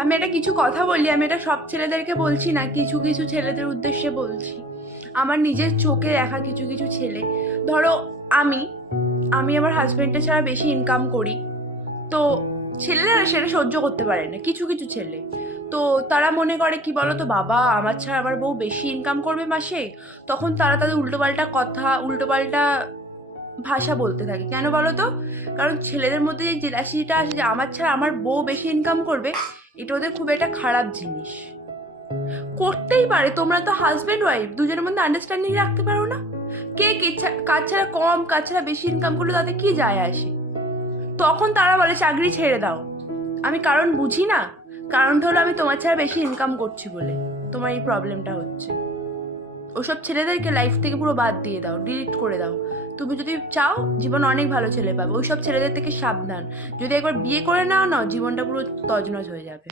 আমি এটা কিছু কথা বলি, আমি এটা সব ছেলেদেরকে বলছি না, কিছু কিছু ছেলেদের উদ্দেশ্যে বলছি। আমার নিজের চোখে দেখা কিছু কিছু ছেলে, ধরো আমি আমি আমার হাজবেন্ডের ছাড়া বেশি ইনকাম করি, তো ছেলেরা সেটা সহ্য করতে পারে না, কিছু কিছু ছেলে। তো তারা মনে করে কি বলতো, বাবা আমার ছাড়া আমার বউ বেশি ইনকাম করবে মাসে, তখন তারা তাদের উল্টোপাল্টা কথা, উল্টোপাল্টা ভাষা বলতে থাকে। কেন বলো তো? কারণ ছেলেদের মধ্যে যে জেলাসিটা আসে যে আমার ছাড়া আমার বউ বেশি ইনকাম করবে, এটা ওদের খুব একটা খারাপ জিনিস। করতেই পারে, তোমরা তো হাজবেন্ড ওয়াইফ, দুজনের মধ্যে আন্ডারস্ট্যান্ডিং রাখতে পারো না? কে কাজ ছাড়া কম, কাজ ছাড়া বেশি ইনকাম করলে তাতে কি যায় আসে? তখন তারা বলে চাকরি ছেড়ে দাও। আমি কারণ বুঝি না, কারণটা হলো আমি তোমার ছাড়া বেশি ইনকাম করছি বলে তোমার এই প্রবলেমটা হচ্ছে। ওসব ছেলেদেরকে লাইফ থেকে পুরো বাদ দিয়ে দাও, ডিলিট করে দাও। তুমি যদি চাও জীবন অনেক ভালো ছেলে পাবে, ওইসব ছেলেদের থেকে সাবধান। যদি একবার বিয়ে করে নাও, জীবনটা পুরো তছনছ হয়ে যাবে।